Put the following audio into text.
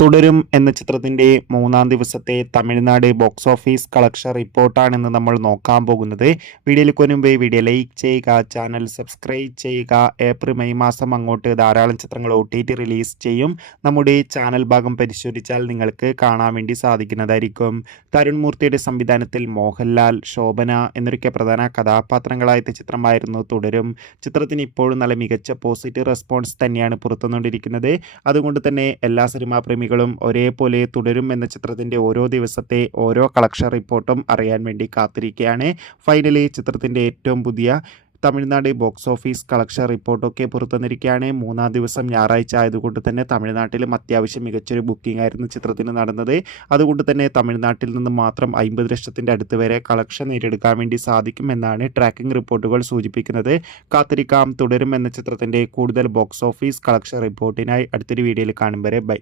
തുടരും എന്ന ചിത്രത്തിൻ്റെ മൂന്നാം ദിവസത്തെ തമിഴ്നാട് ബോക്സ് ഓഫീസ് കളക്ഷൻ റിപ്പോർട്ടാണെന്ന് നമ്മൾ നോക്കാൻ പോകുന്നത്. വീഡിയോയിലേക്ക് മുൻപ് വീഡിയോ ലൈക്ക് ചെയ്യുക, ചാനൽ സബ്സ്ക്രൈബ് ചെയ്യുക. ഏപ്രിൽ മെയ് മാസം അങ്ങോട്ട് ധാരാളം ചിത്രങ്ങൾ OTT റിലീസ് ചെയ്യും. നമ്മുടെ ചാനൽ ഭാഗം പരിശോധിച്ചാൽ നിങ്ങൾക്ക് കാണാൻ വേണ്ടി സാധിക്കുന്നതായിരിക്കും. തരുൺ മൂർത്തിയുടെ സംവിധാനത്തിൽ മോഹൻലാൽ, ശോഭന എന്നൊക്കെ പ്രധാന കഥാപാത്രങ്ങളായ ചിത്രമായിരുന്നു തുടരും. ചിത്രത്തിന് ഇപ്പോഴും നല്ല മികച്ച പോസിറ്റീവ് റെസ്പോൺസ് തന്നെയാണ് പുറത്തുകൊണ്ടിരിക്കുന്നത്. അതുകൊണ്ട് തന്നെ എല്ലാ സിനിമാ പ്രേമികളും ഒരേപോലെ തുടരും എന്ന ചിത്രത്തിൻ്റെ ഓരോ ദിവസത്തെ ഓരോ കളക്ഷൻ റിപ്പോർട്ടും അറിയാൻ വേണ്ടി കാത്തിരിക്കുകയാണ്. ഫൈനലി ചിത്രത്തിൻ്റെ ഏറ്റവും പുതിയ തമിഴ്നാട് ബോക്സ് ഓഫീസ് കളക്ഷൻ റിപ്പോർട്ടൊക്കെ പുറത്തുവന്നിരിക്കുകയാണ്. മൂന്നാം ദിവസം ഞായറാഴ്ച ആയതുകൊണ്ട് തന്നെ തമിഴ്നാട്ടിലും അത്യാവശ്യം മികച്ചൊരു ബുക്കിംഗ് ആയിരുന്നു ചിത്രത്തിന് നടന്നത്. അതുകൊണ്ട് തന്നെ തമിഴ്നാട്ടിൽ നിന്ന് മാത്രം 50 ലക്ഷത്തിൻ്റെ അടുത്ത് വരെ കളക്ഷൻ നേടിയെടുക്കാൻ വേണ്ടി സാധിക്കുമെന്നാണ് ട്രാക്കിംഗ് റിപ്പോർട്ടുകൾ സൂചിപ്പിക്കുന്നത്. കാത്തിരിക്കാം. തുടരും എന്ന ചിത്രത്തിൻ്റെ കൂടുതൽ ബോക്സ് ഓഫീസ് കളക്ഷൻ റിപ്പോർട്ടിനായി അടുത്തൊരു വീഡിയോയിൽ കാണും വരെ ബൈ.